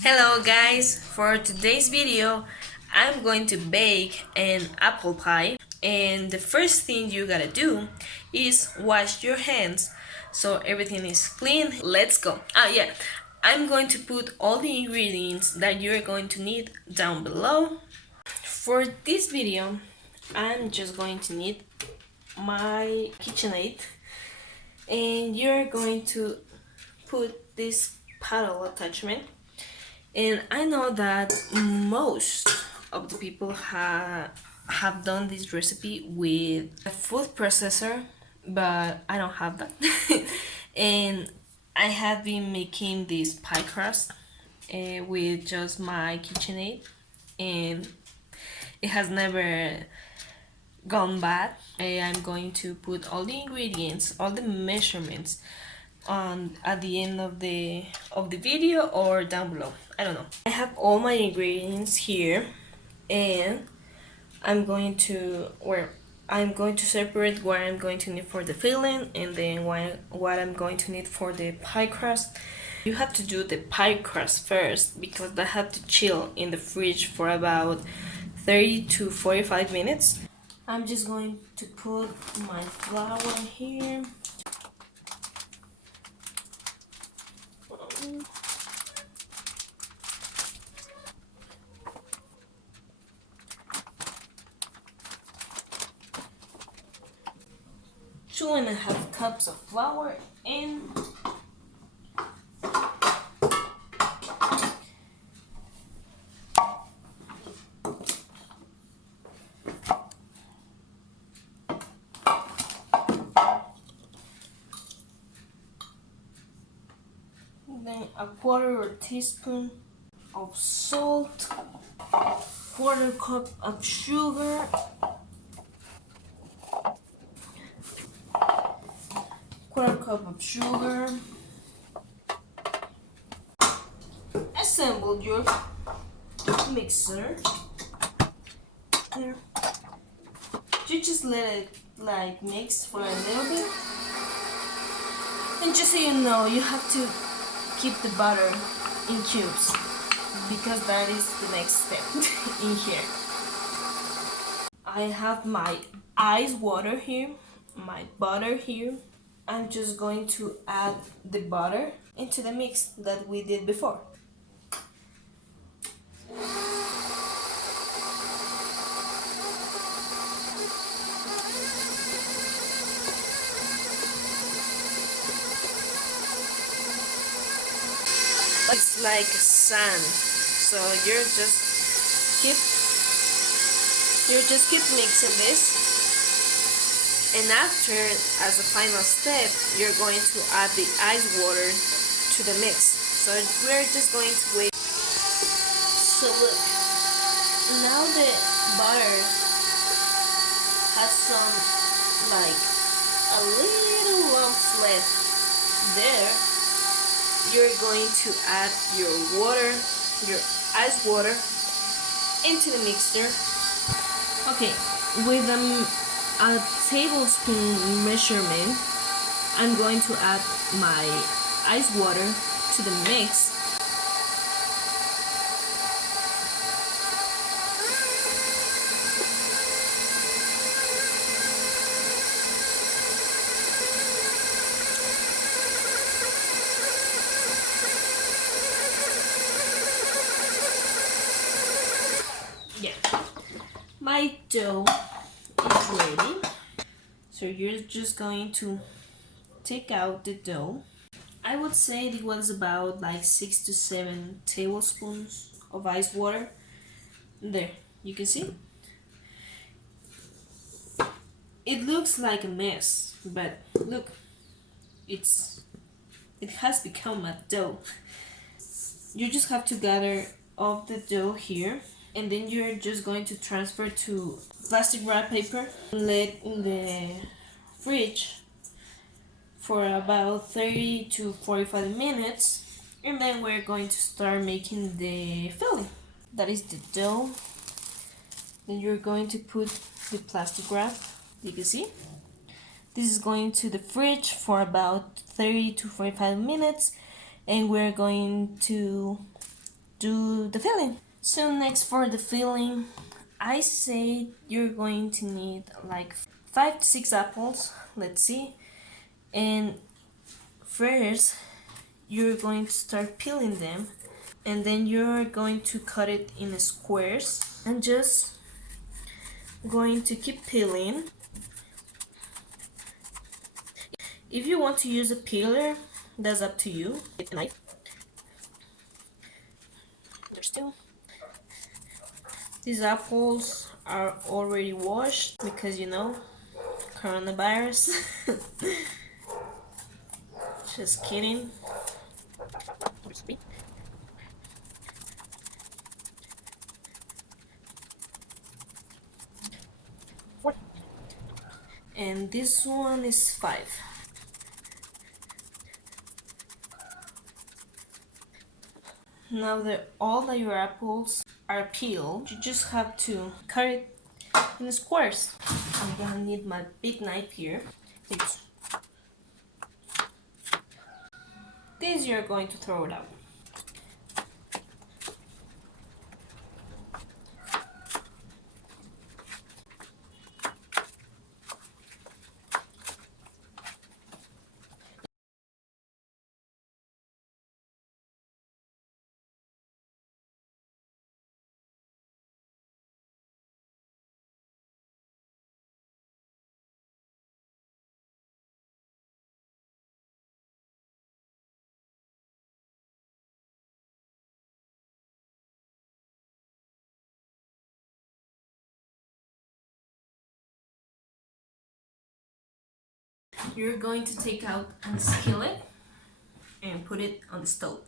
Hello guys, for today's video I'm going to bake an apple pie, and the first thing you gotta do is wash your hands so everything is clean. Let's go. Yeah, I'm going to put all the ingredients that you're going to need down below. For this video I'm just going to need my KitchenAid, and you're going to put this paddle attachment. And I know that most of the people have done this recipe with a food processor, but I don't have that. And I have been making this pie crust with just my KitchenAid, and it has never gone bad. I'm going to put all the ingredients, all the measurements on at the end of the video or down below. I don't know. I have all my ingredients here, and I'm going to separate what I'm going to need for the filling, and then what I'm going to need for the pie crust. You have to do the pie crust first because that have to chill in the fridge for about 30 to 45 minutes. I'm just going to put my flour here. Two and a half cups of flour in. Then a quarter teaspoon of salt, quarter cup of sugar, Assemble your mixer. There. You just let it like mix for a little bit. And just so you know, you have to keep the butter in cubes because that is the next step in here. I have my ice water here, my butter here. I'm just going to add the butter into the mix that we did before. It's like sand, so you just keep mixing this, and after, as a final step, you're going to add the ice water to the mix. So we're just going to wait. So look, now the butter has some like a little lumps left there. You're going to add your water, your ice water, into the mixer. Okay, with a tablespoon measurement, I'm going to add my ice water to the mix. Yeah, my dough is ready. So you're just going to take out the dough. I would say it was about like 6 to 7 tablespoons of ice water. There, you can see. It looks like a mess, but look, it has become a dough. You just have to gather off the dough here, and then you're just going to transfer to plastic wrap paper and let in the fridge for about 30 to 45 minutes, and then we're going to start making the filling. That is the dough. Then you're going to put the plastic wrap. You can see this is going to the fridge for about 30 to 45 minutes, and we're going to do the filling. So next for the filling, I say you're going to need like 5 to 6 apples. Let's see. And first you're going to start peeling them, and then you're going to cut it in squares and just going to keep peeling. If you want to use a peeler, that's up to you. Get a knife. There's two. These apples are already washed because, you know, coronavirus. Just kidding. Four. And this one is 5. Now that all of your apples are peeled, you just have to cut it in squares. I'm gonna need my big knife here. This you're going to throw it out. You're going to take out a skillet and put it on the stove.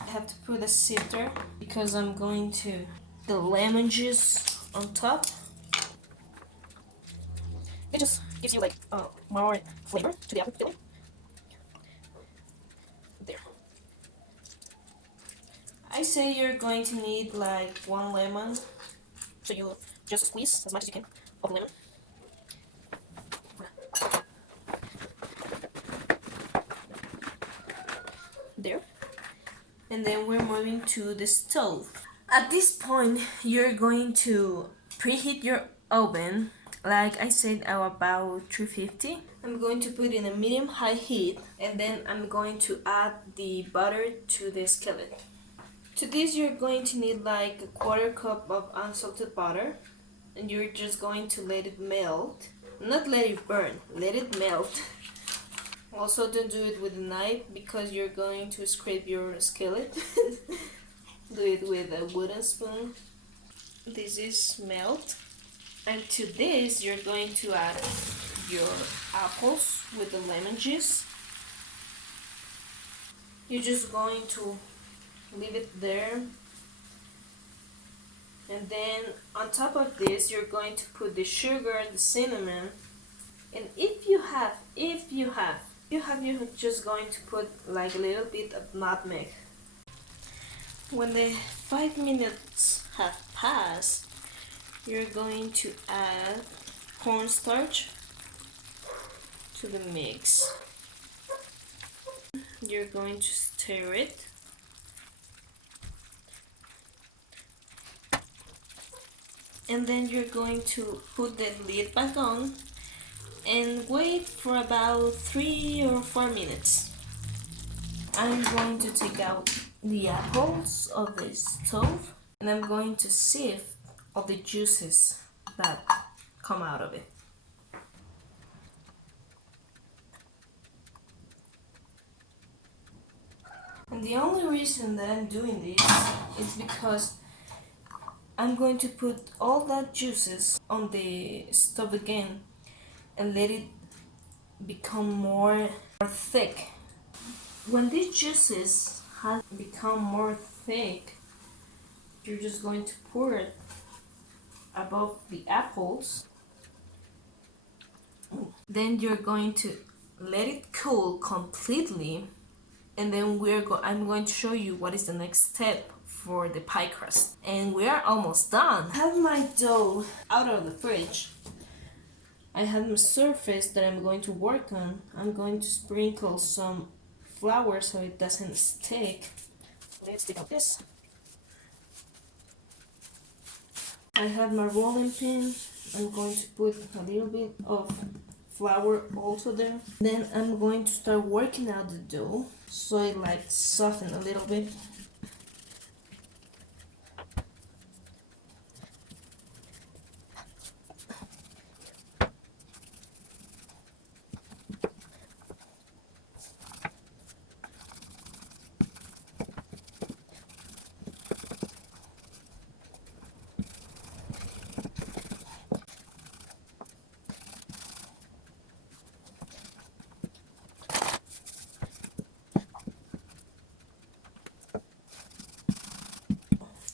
I have to put a sifter because I'm going to the lemon juice on top. It just gives you like more flavor to the apple filling. There. I say you're going to need like 1 lemon, so you just squeeze as much as you can of lemon. There. And then we're moving to the stove. At this point, you're going to preheat your oven, like I said, about 350. I'm going to put in a medium-high heat, and then I'm going to add the butter to the skillet. To this, you're going to need like a 1/4 cup of unsalted butter, and you're just going to let it melt. Not let it burn, let it melt. Also, don't do it with a knife because you're going to scrape your skillet. Do it with a wooden spoon. This is melt. And to this, you're going to add your apples with the lemon juice. You're just going to leave it there. And then on top of this, you're going to put the sugar, the cinnamon. And if you have, you're just going to put like a little bit of nutmeg. When the 5 minutes have passed, you're going to add cornstarch to the mix. You're going to stir it. And then you're going to put the lid back on and wait for about 3 or 4 minutes. I'm going to take out the apples of the stove, and I'm going to sieve all the juices that come out of it. And the only reason that I'm doing this is because I'm going to put all that juices on the stove again and let it become more thick. When these juices have become more thick, you're just going to pour it above the apples. Then you're going to let it cool completely, and then I'm going to show you what is the next step for the pie crust. And we are almost done. I have my dough out of the fridge. I have my surface that I'm going to work on. I'm going to sprinkle some flour so it doesn't stick. Let's take out this. I have my rolling pin. I'm going to put a little bit of flour also there. Then I'm going to start working out the dough so it like soften a little bit.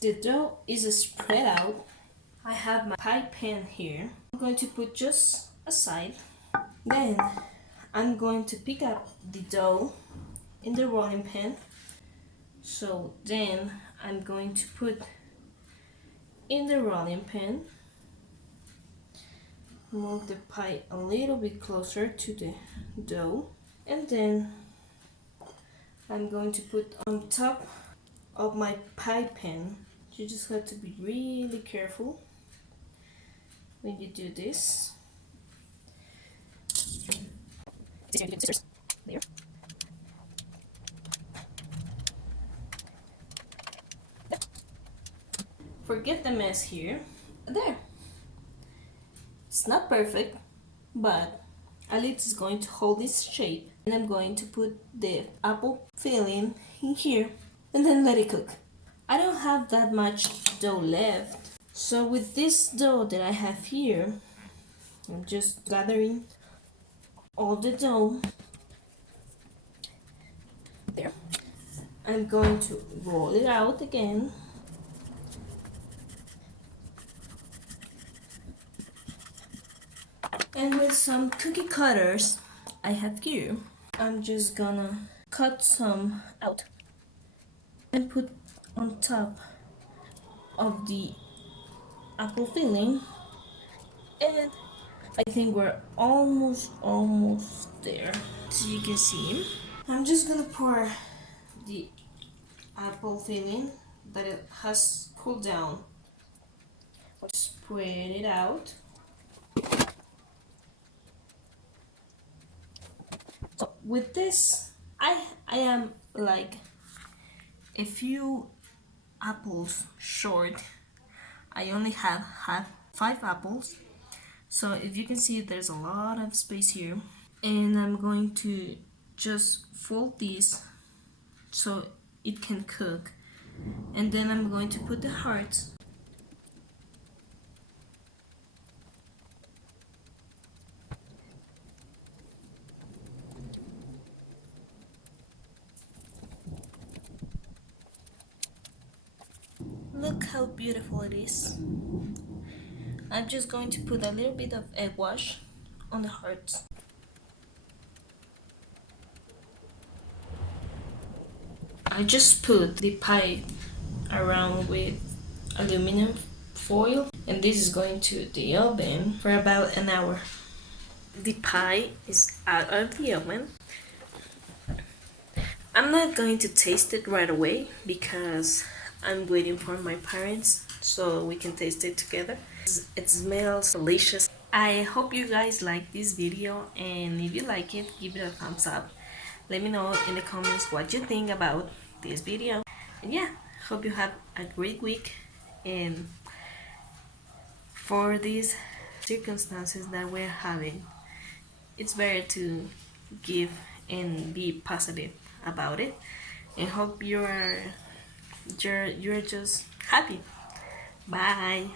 The dough is spread out. I have my pie pan here. I'm going to put just aside. Then I'm going to pick up the dough in the rolling pan. So then I'm going to put in the rolling pan. Move the pie a little bit closer to the dough. And then I'm going to put on top of my pie pan. You just have to be really careful when you do this. There. Forget the mess here. There. It's not perfect, but at least it's going to hold this shape. And I'm going to put the apple filling in here and then let it cook. I don't have that much dough left. So with this dough that I have here, I'm just gathering all the dough. There. I'm going to roll it out again. And with some cookie cutters I have here, I'm just gonna cut some out and put on top of the apple filling. And I think we're almost there. So you can see, I'm just gonna pour the apple filling that it has cooled down. Spread it out. So with this, I am like a few apples short. I only have 5 apples. So if you can see, there's a lot of space here. And I'm going to just fold this so it can cook. And then I'm going to put the hearts. Look how beautiful it is. I'm just going to put a little bit of egg wash on the hearts. I just put the pie around with aluminum foil, and this is going to the oven for about an hour. The pie is out of the oven. I'm not going to taste it right away because I'm waiting for my parents so we can taste it together. It smells delicious. I hope you guys like this video, and if you like it, give it a thumbs up. Let me know in the comments what you think about this video. And yeah, hope you have a great week, and for these circumstances that we're having, it's better to give and be positive about it, and hope you're just happy. Bye.